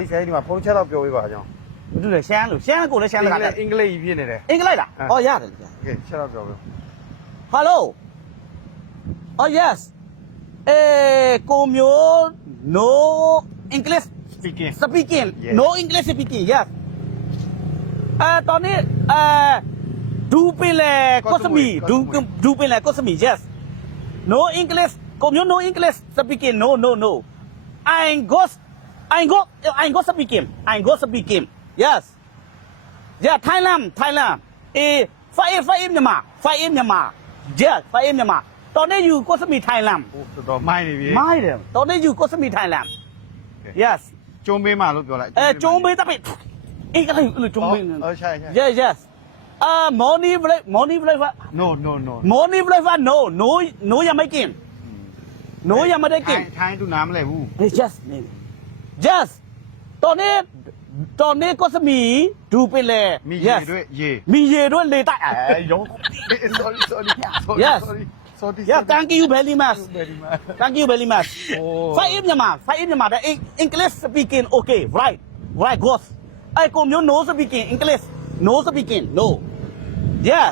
ဒီမှာဖုန်းချက်တော့ပြောပေးပါကြောင်း ဘာလို့လဲရှမ်းကိုလည်းရှမ်းတကား အင်္ဂလိပ်ကြီးဖြစ်နေတယ် အင်္ဂလိပ်လားအော်ရတယ်ဗျာ โอเคချက်တော့ပြောပေး Hello Oh yes ကိုမျိုး no English speaking no English speaking yes ตอนนี้ดูไปเลยก็สมีดูไปเลยก็สมี yes no English ကိုမျိုး no English speaking no I go speaking yes yeah Thailand 5 မြန်မာyes 5 မြန်မာตอนนี้อยู่ก็สมี Thailand တော်မိုင်းနေပြီ မိုင်းတယ်ตอนนี้อยู่ก็สมี Thailand yes ကျုံးပေးမှလို့ပြောလိုက် ကျုံးပေးတပိအင်္ဂလိပ်လို့ကျုံးပေး ใช่ yes morning breakfast no morning breakfast no ยังไม่กิน no ยังไม่ได้กิน ထိုင်းသူနားမလဲဘူး yes ตอนนี้ก็สมีดูไปเลย มีเย่ด้วยเย่ มีเย่ด้วยเลยใต้ยง Yes. yeah thank you very much thank you very much 5 မြန်မာတဲ့ English speaking okay right good ကိုမျိုး no speaking English no speaking no yeah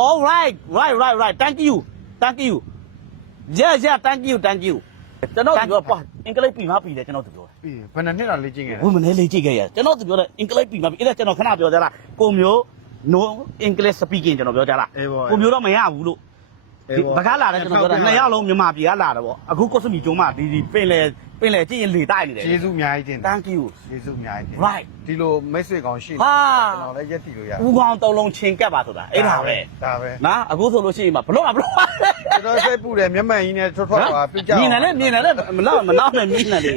all right thank you yeah thank you ကျွန်တော်ပြောပေါ့အင်္ဂလိပ်ပြီမှပြီတယ်ကျွန်တော်ပြော ပြီးဘယ်နှစ်နှစ်တော့လေ့ကျင့်ခဲ့လဲ ဘယ်မလဲလေ့ကျင့်ခဲ့ရကျွန်တော်ပြောတယ်အင်္ဂလိပ်ပြီမှပြီအဲ့ဒါကျွန်တော်ခဏပြောကြလားကိုမျိုး no English speaking ကျွန်တော်ပြောကြလားကိုမျိုးတော့မရဘူးလို့ဘကားလာတယ်ကျွန်တော်ပြောတာ2ယောက်လုံးမြန်မာပြည်ကလာတယ်ပေါ့အခုကိုစမီကျုံးမဒီပင်လေကြည့်ရင်လေတိုက်နေတယ် ကျေးဇူးအများကြီးတင် thank you ကျေးဇူးအများကြီးတင် right ဒီလိုမိတ်ဆွေကောင်ရှိနေ ဟာ ကျွန်တော်လည်းရက်တည်လို့ရ ဦးကောင်တုံးလုံးချင်းကပ်ပါဆိုတာအဲ့ဒါပဲ ဒါပဲ နော်အခုဆိုလို့ရှိရင်ဘလို့ တော်တော်စိတ်ပူတယ်မျက်မှန်ကြီးနဲ့ထွက်သွားပြကြ မြင်တယ်လေမနောက်နဲ့မြင်တယ်လေ